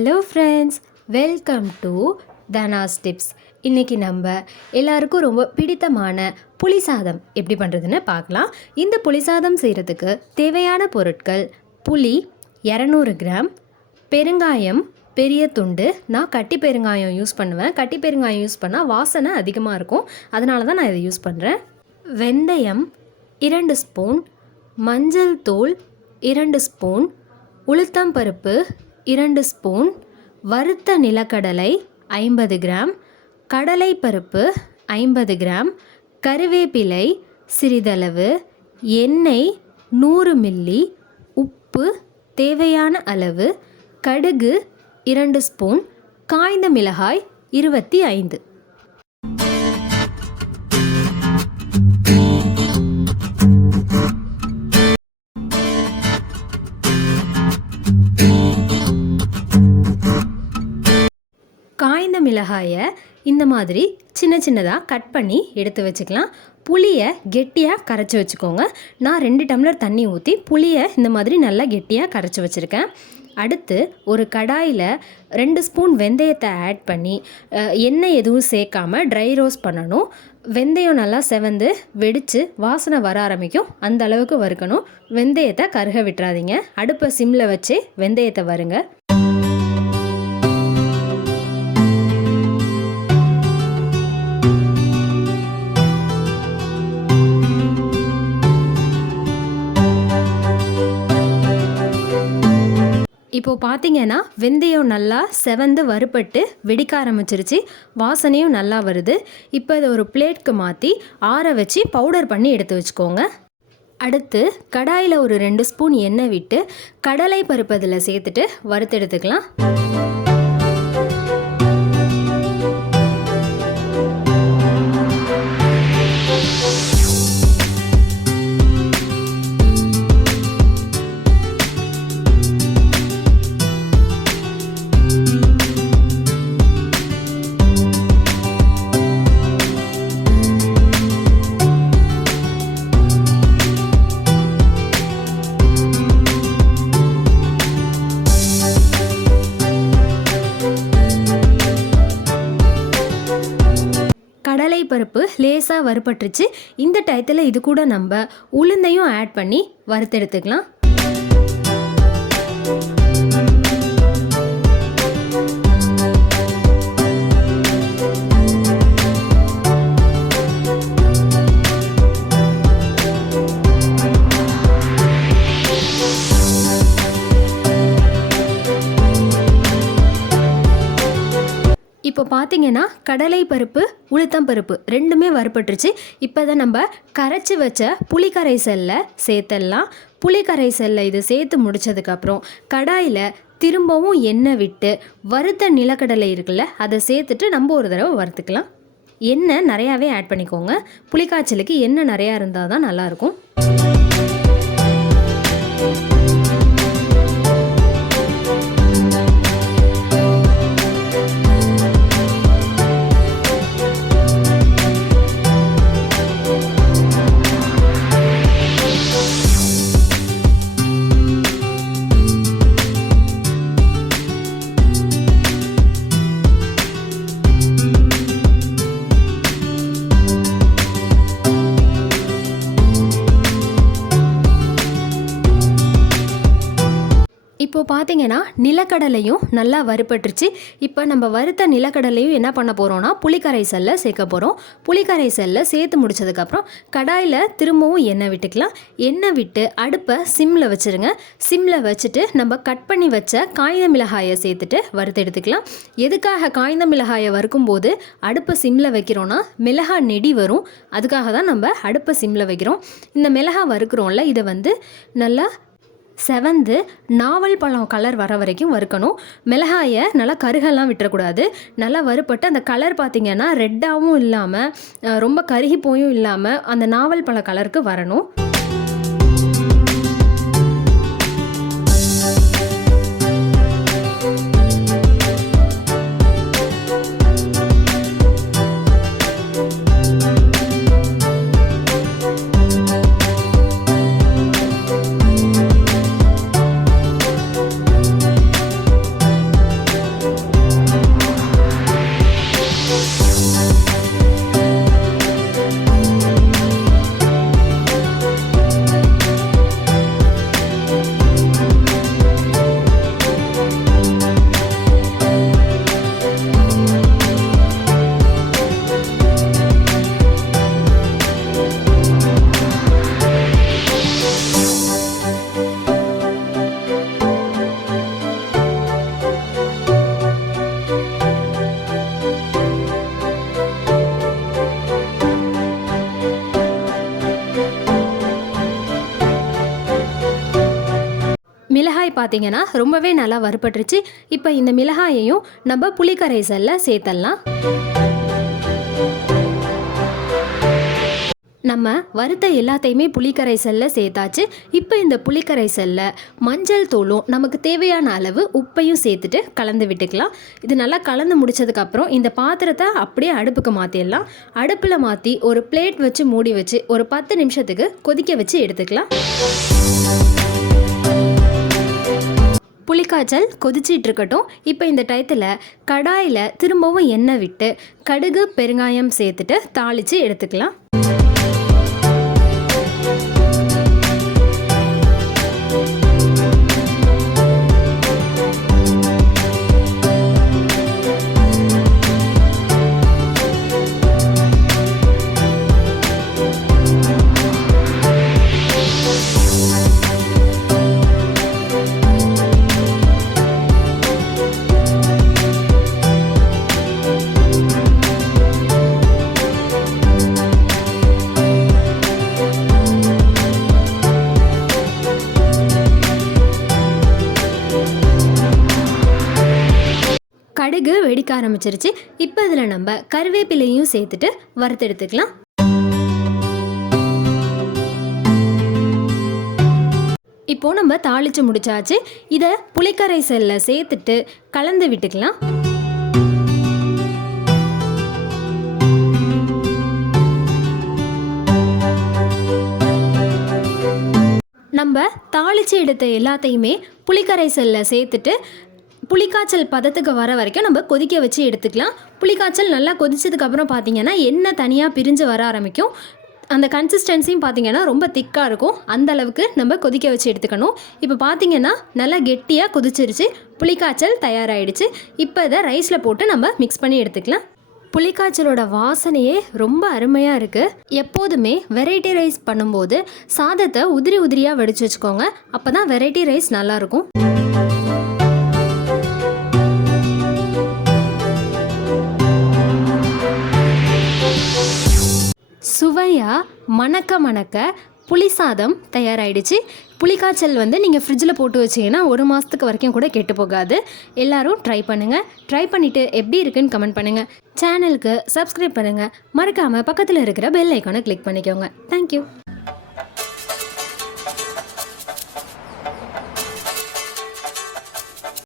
Hello friends, welcome to Dhana's tips. இன்றைக்கி நம்ம எல்லாருக்கும் ரொம்ப பிடித்தமான புளி சாதம் எப்படி பண்ணுறதுன்னு பார்க்கலாம். இந்த புளி சாதம் செய்கிறதுக்கு தேவையான பொருட்கள்: புளி 200 கிராம், பெருங்காயம் பெரிய துண்டு. நான் கட்டி பெருங்காயம் யூஸ் பண்ணுவேன். கட்டி பெருங்காயம் யூஸ் பண்ணால் வாசனை அதிகமாக இருக்கும், அதனால தான் நான் இதை யூஸ் பண்ணுறேன். வெந்தயம் 2 ஸ்பூன், மஞ்சள் தூள் 2 ஸ்பூன், உளுத்தம்பருப்பு 2 ஸ்பூன், வறுத்த நிலக்கடலை 50 கிராம், கடலைப்பருப்பு 50 கிராம், கருவேப்பிலை சிறிதளவு, எண்ணெய் 100 மில்லி, உப்பு தேவையான அளவு, கடுகு 2 ஸ்பூன், காய்ந்த மிளகாய் 25. காய்ந்த மிளகாயை இந்த மாதிரி சின்ன சின்னதாக கட் பண்ணி எடுத்து வச்சுக்கலாம். புளியை கெட்டியாக கரைச்சி வச்சுக்கோங்க. நான் 2 டம்ளர் தண்ணி ஊற்றி புளியை இந்த மாதிரி நல்லா கெட்டியாக கரைச்சி வச்சுருக்கேன். அடுத்து ஒரு கடாயில் 2 ஸ்பூன் வெந்தயத்தை ஆட் பண்ணி எண்ணெய் எதுவும் சேர்க்காமல் ட்ரை ரோஸ்ட் பண்ணணும். வெந்தயம் நல்லா செவந்து வெடித்து வாசனை வர ஆரம்பிக்கும், அந்த அளவுக்கு வறுக்கணும். வெந்தயத்தை கருக விட்டுறாதீங்க. அடுப்பை சிம்மில் வச்சு வெந்தயத்தை வறுங்க. இப்போது பார்த்தீங்கன்னா வெந்தயம் நல்லா செவந்து வறுபட்டு வெடிக்க ஆரம்பிச்சிருச்சு, வாசனையும் நல்லா வருது. இப்போ இதை ஒரு பிளேட்க்கு மாற்றி ஆற வச்சு பவுடர் பண்ணி எடுத்து வச்சுக்கோங்க. அடுத்து கடாயில் ஒரு 2 ஸ்பூன் எண்ணெய் விட்டு கடலை பருப்பு அதில் சேர்த்துட்டு வறுத்து எடுத்துக்கலாம். கடலை பருப்பு லேசாக வறுபட்டுருச்சு. இந்த டயத்தில் இது கூட நம்ம உளுந்தையும் ஆட் பண்ணி வறுத்தெடுத்துக்கலாம். இப்போ பார்த்தீங்கன்னா கடலை பருப்பு உளுத்தம் பருப்பு ரெண்டுமே வறுபட்டுருச்சு. இப்போ தான் நம்ம கரைச்சி வச்ச புளிக்கரைசலில் சேர்த்துடலாம். புளிக்கரைசலில் இது சேர்த்து முடித்ததுக்கப்புறம் கடாயில் திரும்பவும் எண்ணெய் விட்டு வறுத்த நிலக்கடலை இருக்குல்ல, அதை சேர்த்துட்டு நம்ம ஒரு தடவை வறுத்துக்கலாம். எண்ணெய் நிறையாவே ஆட் பண்ணிக்கோங்க. புளிக்காய்ச்சலுக்கு எண்ணெய் நிறையா இருந்தால் தான் நல்லாயிருக்கும். இப்போது பார்த்தீங்கன்னா நிலக்கடலையும் நல்லா வறுபட்டுருச்சு. இப்போ நம்ம வறுத்த நிலக்கடலையும் என்ன பண்ண போகிறோம்னா புளிக்கரைசலில் சேர்க்க போகிறோம். புளிக்கரைசலில் சேர்த்து முடித்ததுக்கப்புறம் கடாயில் திரும்பவும் எண்ணெய் விட்டுக்கலாம். எண்ணெய் விட்டு அடுப்பை சிம்மில் வச்சுருங்க. சிம்மில் வச்சுட்டு நம்ம கட் பண்ணி வச்ச காய்ந்த மிளகாயை சேர்த்துட்டு வறுத்து எடுத்துக்கலாம். எதுக்காக காய்ந்த மிளகாயை வறுக்கும்போது அடுப்பை சிம்மில் வைக்கிறோன்னா மிளகாய் நெடி வரும், அதுக்காக தான் நம்ம அடுப்பை சிம்மில் வைக்கிறோம். இந்த மிளகாய் வறுக்கிறோம்ல, இதை நல்லா செவந்து நாவல் பழம் கலர் வர வரைக்கும் வறுக்கணும். மிளகாயை நல்லா கருகெல்லாம் விட்டுறக்கூடாது. நல்லா வறுப்பட்டு அந்த கலர் பார்த்திங்கன்னா ரெட்டாகவும் இல்லாமல் ரொம்ப கருகி போயும் இல்லாமல் அந்த நாவல் பழ கலருக்கு வரணும். மிளகாய் பார்த்தீங்கன்னா ரொம்பவே நல்லா வறுபட்டுருச்சு. இப்போ இந்த மிளகாயையும் நம்ம புளிக்கரைசலில் சேர்த்தலாம். நம்ம வறுத்த எல்லாத்தையுமே புளிக்கரைசலில் சேர்த்தாச்சு. இப்போ இந்த புளிக்கரைசலில் மஞ்சள் தூளும் நமக்கு தேவையான அளவு உப்பையும் சேர்த்துட்டு கலந்து விட்டுக்கலாம். இது நல்லா கலந்து முடிச்சதுக்கப்புறம் இந்த பாத்திரத்தை அப்படியே அடுப்புக்கு மாற்றிடலாம். அடுப்பில் மாற்றி ஒரு பிளேட் வச்சு மூடி வச்சு ஒரு 10 நிமிஷத்துக்கு கொதிக்க வச்சு எடுத்துக்கலாம். புளிக்காய்ச்சல் கொதிச்சிட்டு இருக்கட்டும். இப்போ இந்த டயத்தில் கடாயில் திரும்பவும் எண்ணெய் விட்டு கடுகு பெருங்காயம் சேர்த்துட்டு தாளித்து எடுத்துக்கலாம். கடுகு வெடிக்க ஆரம்பிச்சிருச்சு. இப்போ இதில் நம்ம கருவேப்பிலையும் சேர்த்துட்டு வறுத்தெடுத்துக்கலாம். இப்போது நம்ம தாளித்து முடிச்சாச்சு. இதை புளிக்கரைசலில் சேர்த்துட்டு கலந்து விட்டுக்கலாம். நம்ம தாளித்து எடுத்த எல்லாத்தையுமே புளிக்கரைசலில் சேர்த்துட்டு புளிக்காய்ச்சல் பதத்துக்கு வர வரைக்கும் நம்ம கொதிக்க வச்சு எடுத்துக்கலாம். புளிக்காய்ச்சல் நல்லா கொதிச்சதுக்கப்புறம் பார்த்திங்கன்னா எண்ணெய் தனியாக பிரிஞ்சு வர ஆரம்பிக்கும். அந்த கன்சிஸ்டன்சியும் பார்த்திங்கன்னா ரொம்ப திக்காக இருக்கும். அந்த அளவுக்கு நம்ம கொதிக்க வச்சு எடுத்துக்கணும். இப்போ பார்த்திங்கன்னா நல்லா கெட்டியாக கொதிச்சிருச்சு. புளிக்காய்ச்சல் தயாராகிடுச்சு. இப்போ இதை ரைஸில் போட்டு நம்ம மிக்ஸ் பண்ணி எடுத்துக்கலாம். புளிக்காய்ச்சலோட வாசனையே ரொம்ப அருமையாக இருக்குது. எப்போதுமே வெரைட்டி ரைஸ் பண்ணும்போது சாதத்தை உதிரி உதிரியாக வடித்து வச்சுக்கோங்க. அப்போ தான் வெரைட்டி ரைஸ் நல்லாயிருக்கும். சுவையாக மணக்க புளி சாதம் தயாராகிடுச்சு. புளிக்காய்ச்சல் நீங்கள் ஃப்ரிட்ஜில் போட்டு வச்சிங்கன்னா 1 மாதத்துக்கு வரைக்கும் கூட கெட்டு போகாது. எல்லோரும் ட்ரை பண்ணுங்கள். ட்ரை பண்ணிவிட்டு எப்படி இருக்குன்னு கமெண்ட் பண்ணுங்கள். சேனலுக்கு சப்ஸ்கிரைப் பண்ணுங்கள். மறக்காமல் பக்கத்தில் இருக்கிற பெல் ஐக்கானை கிளிக் பண்ணிக்கோங்க. தேங்க்யூ.